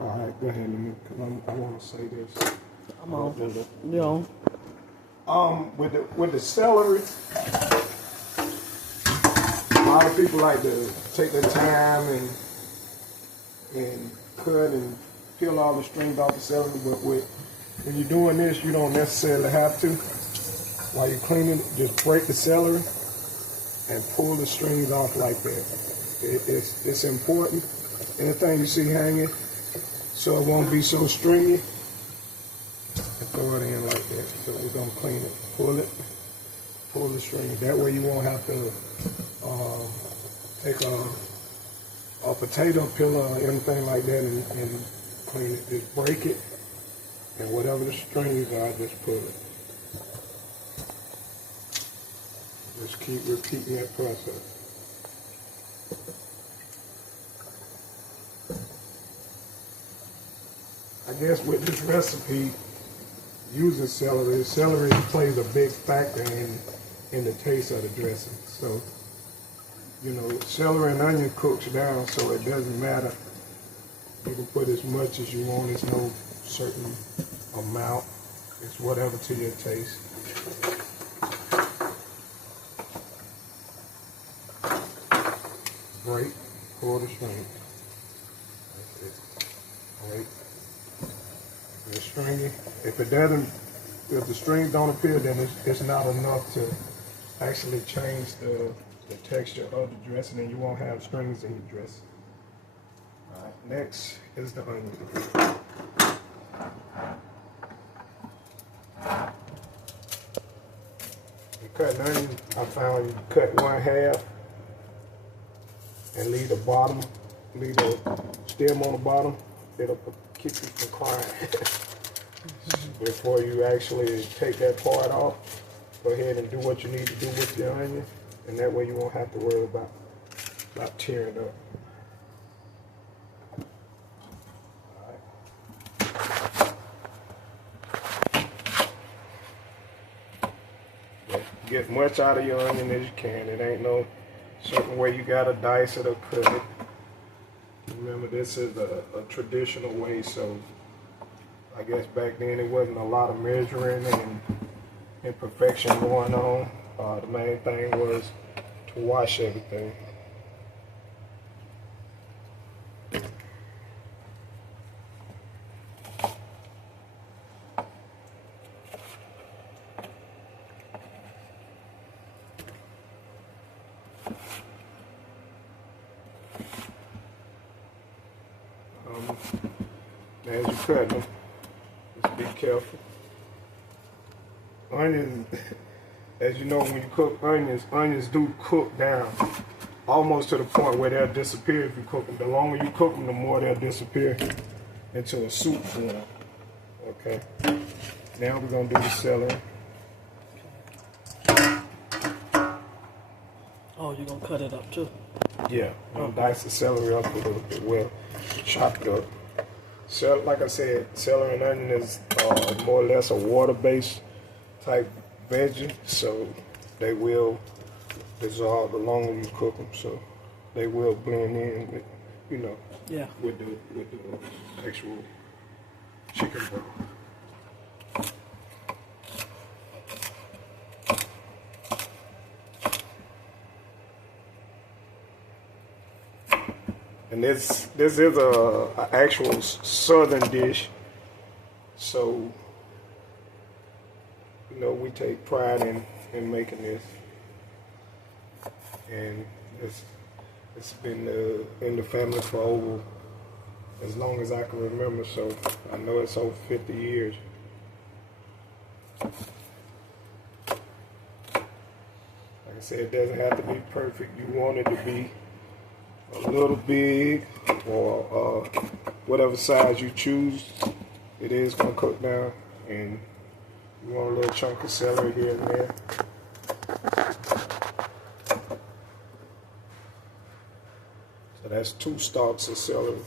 All right, go ahead, because I want to say this. I'm on. You on? With the celery, a lot of people like to take their time and cut and peel all the strings off the celery, but when you're doing this, you don't necessarily have to. While you're cleaning, just break the celery and pull the strings off like that. It's important. Anything you see hanging, so it won't be so stringy, and throw it in like that. So we're gonna clean it, pull the string. That way you won't have to take a potato peeler or anything like that and clean it. Just break it, and whatever the strings are, just pull it. Just keep repeating that process. I guess with this recipe, using celery plays a big factor in the taste of the dressing. So, you know, celery and onion cooks down, so it doesn't matter. You can put as much as you want. There's no certain amount. It's whatever to your taste. Break, pull the string. That's it. Break. It's stringy. If the strings don't appear, then it's not enough to actually change the texture of the dressing, and you won't have strings in your dressing. All right, next is the onion. You cut an onion, I found you cut 1/2 and leave the stem on the bottom. It'll keep you from crying. Before you actually take that part off, go ahead and do what you need to do with your onion, and that way you won't have to worry about tearing up. Get as much out of your onion as you can. It ain't no certain way you gotta dice it or cut it. Remember, this is a traditional way, so I guess back then it wasn't a lot of measuring and imperfection going on. The main thing was to wash everything. As you cut them, just be careful. Onions, as you know, when you cook onions do cook down almost to the point where they'll disappear if you cook them. The longer you cook them, the more they'll disappear into a soup form. Okay. Now we're gonna do the celery. Oh, you're gonna cut it up too? Yeah, I'm gonna dice the celery up a little bit, well, chop it up. So, like I said, celery and onion is more or less a water-based type veggie, so they will dissolve the longer you cook them. So they will blend in with, you know, yeah, with the actual chicken broth. And this is a actual southern dish, so you know we take pride in making this, and it's been in the family for over as long as I can remember. So I know it's over 50 years. Like I said, it doesn't have to be perfect. You want it to be a little big, or whatever size you choose. It is going to cook down, and you want a little chunk of celery here and there. So that's 2 stalks of celery.